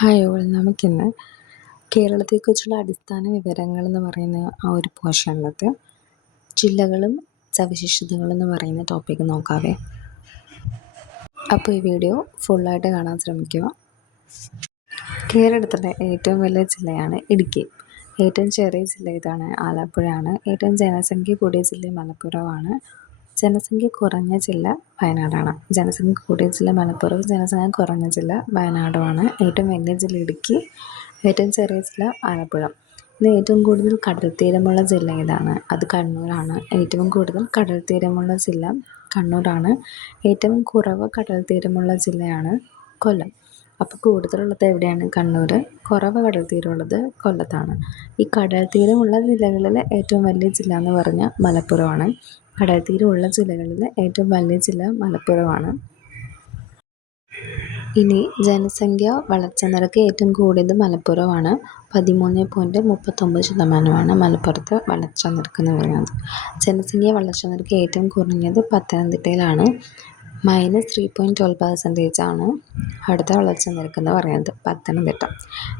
Hi all, നമുക്കിന്ന് കേരളത്തെക്കുറിച്ചുള്ള അടിസ്ഥാന വിവരങ്ങൾ എന്ന് പറയുന്ന ആ ഒരു പോർഷനിലത്ത് ജില്ലകളും സവിശേഷതകളും എന്ന് പറയുന്ന ടോപ്പിക്ക് നോക്കാവേ. അപ്പോൾ ഈ വീഡിയോ ഫുള്ളായിട്ട് കാണാൻ ശ്രമിക്കുക. കേരളത്തിലെ ഏറ്റവും വലിയ ജില്ലയാണ് ഇടുക്കി. ഏറ്റവും ചെറിയ ജില്ല ഇതാണ് ആലപ്പുഴയാണ്. ഏറ്റവും ജനസംഖ്യ കൂടിയ ജില്ല മലപ്പുറമാണ്. ജനസംഖ്യ കുറഞ്ഞ ജില്ല വയനാടാണ്. ജനസംഖ്യ കൂടിയ ജില്ല മലപ്പുറം, ജനസംഖ്യ കുറഞ്ഞ ജില്ല വയനാടുമാണ്. ഏറ്റവും വലിയ ജില്ല ഇടുക്കി, ഏറ്റവും ചെറിയ ജില്ല ആലപ്പുഴ. ഇത് ഏറ്റവും കൂടുതൽ കടൽ തീരമുള്ള ജില്ല ഏതാണ്? അത് കണ്ണൂരാണ്. ഏറ്റവും കൂടുതൽ കടൽ തീരമുള്ള ജില്ല കണ്ണൂരാണ്. ഏറ്റവും കുറവ് കടൽ തീരമുള്ള ജില്ലയാണ് കൊല്ലം. അപ്പോൾ കൂടുതലുള്ളത് എവിടെയാണ്? കണ്ണൂർ. കുറവ് കടൽ തീരമുള്ളത് കൊല്ലത്താണ്. ഈ കടൽ തീരമുള്ള ജില്ലകളിലെ ഏറ്റവും വലിയ ജില്ല എന്ന് പറഞ്ഞാൽ മലപ്പുറമാണ്. കടൽ തീരമുള്ള ജില്ലകളിൽ ഏറ്റവും വലിയ ജില്ല മലപ്പുറമാണ്. ഇനി ജനസംഖ്യ വളർച്ചാ നിരക്ക് ഏറ്റവും കൂടിയത് മലപ്പുറമാണ്. 13.39% മലപ്പുറത്ത് വളർച്ചാ നിരക്ക് എന്ന് പറയുന്നത്. ജനസംഖ്യ വളർച്ചാ നിരക്ക് ഏറ്റവും കുറഞ്ഞത് പത്തനംതിട്ടയിലാണ്. -3.12% ആണ് അടുത്ത വളർച്ചാ നിരക്ക് എന്ന് പറയുന്നത്, പത്തനംതിട്ട.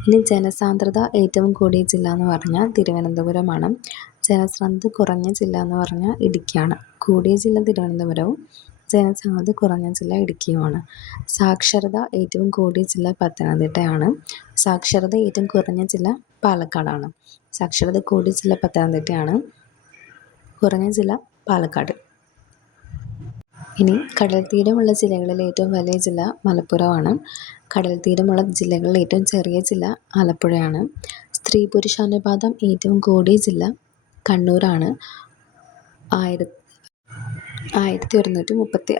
ഇനി ജനസാന്ദ്രത ഏറ്റവും കൂടിയ ജില്ല എന്ന് പറഞ്ഞാൽ തിരുവനന്തപുരമാണ്. ജനസാന്ദ്രത കുറഞ്ഞ ജില്ല എന്ന് പറഞ്ഞാൽ ഇടുക്കിയാണ്. കൂടിയ ജില്ല തിരുവനന്തപുരവും ജനസാന്ദ്രത കുറഞ്ഞ ജില്ല ഇടുക്കിയുമാണ്. സാക്ഷരത ഏറ്റവും കൂടിയ ജില്ല പത്തനംതിട്ടയാണ്. സാക്ഷരത ഏറ്റവും കുറഞ്ഞ ജില്ല പാലക്കാടാണ്. സാക്ഷരത കൂടിയ ജില്ല പത്തനംതിട്ടയാണ്, കുറഞ്ഞ ജില്ല പാലക്കാട്. ഇനി കടൽ തീരമുള്ള ജില്ലകളിൽ ഏറ്റവും വലിയ ജില്ല മലപ്പുറമാണ്. കടൽ തീരമുള്ള ജില്ലകളിൽ ഏറ്റവും ചെറിയ ജില്ല ആലപ്പുഴയാണ്. സ്ത്രീ പുരുഷ അനുപാതം ഏറ്റവും കൂടിയ ജില്ല കണ്ണൂരാണ്. 1136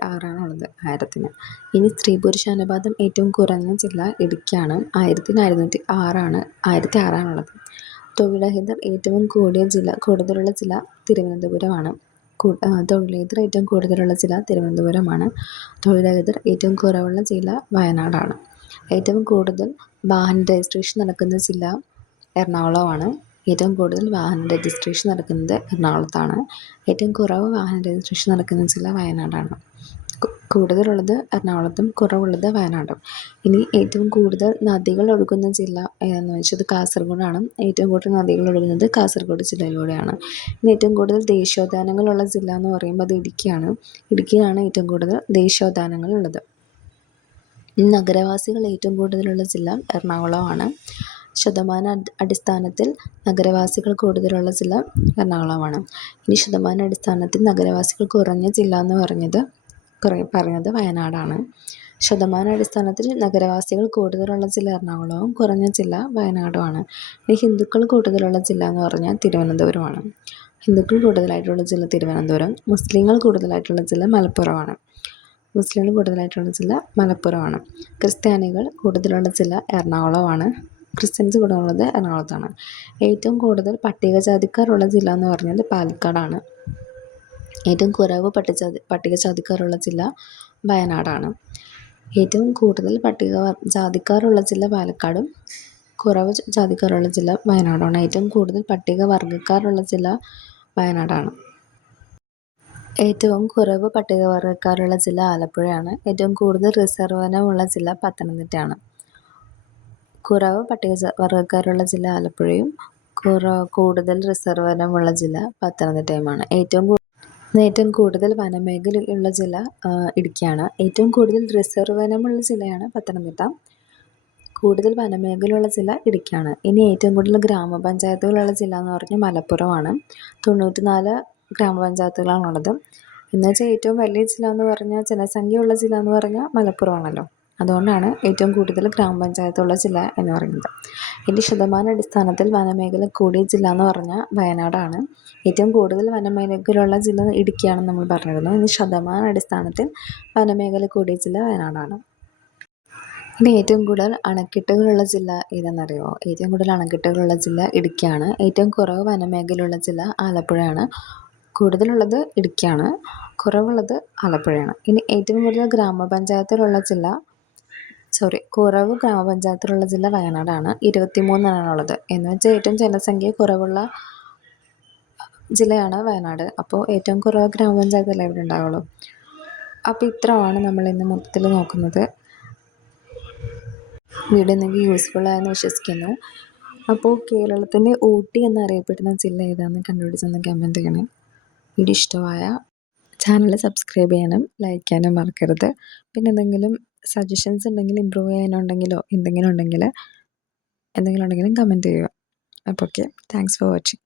1000-ന്. ഇനി സ്ത്രീ പുരുഷ അനുപാതം ഏറ്റവും കുറഞ്ഞ ജില്ല ഇടുക്കിയാണ്. 1006 തൊഴിലഹിതർ ഏറ്റവും കൂടുതലുള്ള ജില്ല തിരുവനന്തപുരമാണ്. തൊഴിലഹിതർ ഏറ്റവും കൂടുതലുള്ള ജില്ല തിരുവനന്തപുരമാണ്. തൊഴിലഹിതർ ഏറ്റവും കുറവുള്ള ജില്ല വയനാടാണ്. ഏറ്റവും കൂടുതൽ വാഹന രജിസ്ട്രേഷൻ നടക്കുന്ന ജില്ല എറണാകുളമാണ്. ഏറ്റവും കൂടുതൽ വാഹന രജിസ്ട്രേഷൻ നടക്കുന്നത് എറണാകുളത്താണ്. ഏറ്റവും കുറവ് വാഹന രജിസ്ട്രേഷൻ നടക്കുന്ന ജില്ല വയനാടാണ്. കൂടുതലുള്ളത് എറണാകുളത്തും കുറവുള്ളത് വയനാടും. ഇനി ഏറ്റവും കൂടുതൽ നദികൾ ഒഴുകുന്ന ജില്ല ഏതെന്ന് വെച്ചത് കാസർഗോഡാണ്. ഏറ്റവും കൂടുതൽ നദികൾ ഒഴുകുന്നത് കാസർഗോഡ് ജില്ലയിലൂടെയാണ്. ഇനി ഏറ്റവും കൂടുതൽ ദേശീയോദ്യാനങ്ങളുള്ള ജില്ല എന്ന് പറയുമ്പോൾ അത് ഇടുക്കിയാണ്. ഇടുക്കിയിലാണ് ഏറ്റവും കൂടുതൽ ദേശീയോദ്യാനങ്ങളുള്ളത്. നഗരവാസികൾ ഏറ്റവും കൂടുതലുള്ള ജില്ല എറണാകുളമാണ്. ശതമാന അടിസ്ഥാനത്തിൽ നഗരവാസികൾ കൂടുതലുള്ള ജില്ല എറണാകുളമാണ്. ഇനി ശതമാന അടിസ്ഥാനത്തിൽ നഗരവാസികൾ കുറഞ്ഞ ജില്ല എന്ന് പറഞ്ഞത് വയനാടാണ്. ശതമാന അടിസ്ഥാനത്തിൽ നഗരവാസികൾ കൂടുതലുള്ള ജില്ല എറണാകുളവും കുറഞ്ഞ ജില്ല വയനാടുമാണ്. ഇനി ഹിന്ദുക്കൾ കൂടുതലുള്ള ജില്ല എന്ന് പറഞ്ഞാൽ തിരുവനന്തപുരമാണ്. ഹിന്ദുക്കൾ കൂടുതലായിട്ടുള്ള ജില്ല തിരുവനന്തപുരം. മുസ്ലിങ്ങൾ കൂടുതലായിട്ടുള്ള ജില്ല മലപ്പുറമാണ്. ക്രിസ്ത്യാനികൾ കൂടുതലുള്ള ജില്ല എറണാകുളമാണ്. ക്രിസ്ത്യൻസ് കൂടുതലുള്ളത് എറണാകുളത്താണ്. ഏറ്റവും കൂടുതൽ പട്ടികജാതിക്കാരുള്ള ജില്ല എന്ന് പറഞ്ഞത് പാലക്കാടാണ്. ഏറ്റവും കുറവ് പട്ടികജാതിക്കാരുള്ള ജില്ല വയനാടാണ്. ഏറ്റവും കൂടുതൽ ജാതിക്കാരുള്ള ജില്ല പാലക്കാടും കുറവ് ജാതിക്കാരുള്ള ജില്ല വയനാടാണ്. ഏറ്റവും കൂടുതൽ പട്ടികവർഗ്ഗക്കാരുള്ള ജില്ല വയനാടാണ്. ഏറ്റവും കുറവ് പട്ടികവർഗ്ഗക്കാരുള്ള ജില്ല ആലപ്പുഴയാണ്. ഏറ്റവും കൂടുതൽ റിസർവ് വനമുള്ള ജില്ല പത്തനംതിട്ടയാണ്. കുറവ് പട്ടികവർഗ്ഗക്കാരുള്ള ജില്ല ആലപ്പുഴയും കൂടുതൽ റിസർവ് വനമുള്ള ജില്ല പത്തനംതിട്ടയുമാണ്. ഏറ്റവും കൂടുതൽ വനമേഖലയുള്ള ജില്ല ഇടുക്കിയാണ്. ഏറ്റവും കൂടുതൽ റിസർവ് വനമുള്ള ജില്ലയാണ് പത്തനംതിട്ട. കൂടുതൽ വനമേഖലയുള്ള ജില്ല ഇടുക്കിയാണ്. ഇനി ഏറ്റവും കൂടുതൽ ഗ്രാമപഞ്ചായത്തുകളുള്ള ജില്ല എന്ന് പറഞ്ഞാൽ മലപ്പുറമാണ്. 94 ഗ്രാമപഞ്ചായത്തുകളാണുള്ളത്. എന്നുവെച്ചാൽ ഏറ്റവും വലിയ ജില്ല എന്ന് പറഞ്ഞാൽ ജനസംഖ്യയുള്ള ജില്ല എന്ന് പറഞ്ഞാൽ മലപ്പുറമാണല്ലോ. അതുകൊണ്ടാണ് ഏറ്റവും കൂടുതൽ ഗ്രാമപഞ്ചായത്തുള്ള ജില്ല എന്ന് പറയുന്നത്. ഇനി ശതമാന അടിസ്ഥാനത്തിൽ വനമേഖല കൂടിയ ജില്ല എന്ന് പറഞ്ഞാൽ വയനാടാണ്. ഏറ്റവും കൂടുതൽ വനമേഖലയുള്ള ജില്ല ഇടുക്കിയാണെന്ന് നമ്മൾ പറഞ്ഞിരുന്നു. ഇനി ശതമാന അടിസ്ഥാനത്തിൽ വനമേഖല കൂടിയ ജില്ല വയനാടാണ്. ഇനി ഏറ്റവും കൂടുതൽ അണക്കെട്ടുകളുള്ള ജില്ല ഏതെന്നറിയുമോ? ഏറ്റവും കൂടുതൽ അണക്കെട്ടുകളുള്ള ജില്ല ഇടുക്കിയാണ്. ഏറ്റവും കുറവ് വനമേഖലയുള്ള ജില്ല ആലപ്പുഴയാണ്. കൂടുതലുള്ളത് ഇടുക്കിയാണ്, കുറവുള്ളത് ആലപ്പുഴയാണ്. ഇനി ഏറ്റവും കൂടുതൽ കുറവ് ഗ്രാമപഞ്ചായത്തിലുള്ള ജില്ല വയനാടാണ്. 23 ഉള്ളത്. എന്ന് വെച്ചാൽ ഏറ്റവും ജനസംഖ്യ കുറവുള്ള ജില്ലയാണ് വയനാട്. അപ്പോൾ ഏറ്റവും കുറവ് ഗ്രാമപഞ്ചായത്തല്ലേ ഇവിടെ ഉണ്ടാവുള്ളൂ. അപ്പോൾ ഇത്രയാണ് നമ്മൾ ഇന്ന് മൊത്തത്തിൽ നോക്കുന്നത്. വീഡിയോ നിങ്ങൾക്ക് യൂസ്ഫുൾ ആയെന്ന് വിശ്വസിക്കുന്നു. അപ്പോൾ കേരളത്തിൻ്റെ ഊട്ടി എന്നറിയപ്പെടുന്ന ജില്ല ഏതാണെന്ന് കണ്ടുപിടിച്ചൊന്ന് കമൻറ്റ് ചെയ്യണേ. വീഡിയോ ഇഷ്ടമായ ചാനൽ സബ്സ്ക്രൈബ് ചെയ്യാനും ലൈക്ക് ചെയ്യാനും മറക്കരുത്. പിന്നെ എന്തെങ്കിലും സജഷൻസ് ഉണ്ടെങ്കിൽ ഇമ്പ്രൂവ് ചെയ്യാനുണ്ടെങ്കിലോ എന്തെങ്കിലും ഉണ്ടെങ്കിലും കമൻറ്റ് ചെയ്യുക. അപ്പോൾ ഓക്കെ, താങ്ക്സ് ഫോർ വാച്ചിങ്.